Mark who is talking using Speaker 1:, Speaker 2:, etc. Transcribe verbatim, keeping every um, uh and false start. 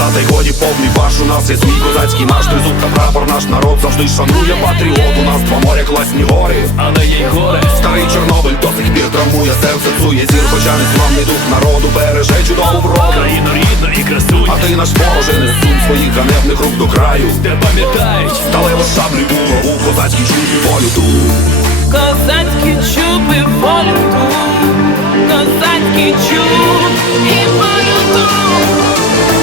Speaker 1: та й годі повний ваш. У нас є свій козацький наш тризуб та прапор. Наш народ завжди шанує патріот. У нас два моря, класні гори,
Speaker 2: але є й горе.
Speaker 1: Старий Чорнобиль до сих пір травмує, серце псує зір, хоча не зламний дух народу береже чудову вроду.
Speaker 2: Країну рідну і красуню,
Speaker 1: А ти наш вороже, не сум своїх ганебних рук до краю.
Speaker 2: де пам'ятають
Speaker 1: Сталево шаблі у врагу, козацький чуб і волю ту.
Speaker 3: Козацький чуб і волю ту, козацький чуб і волю ту.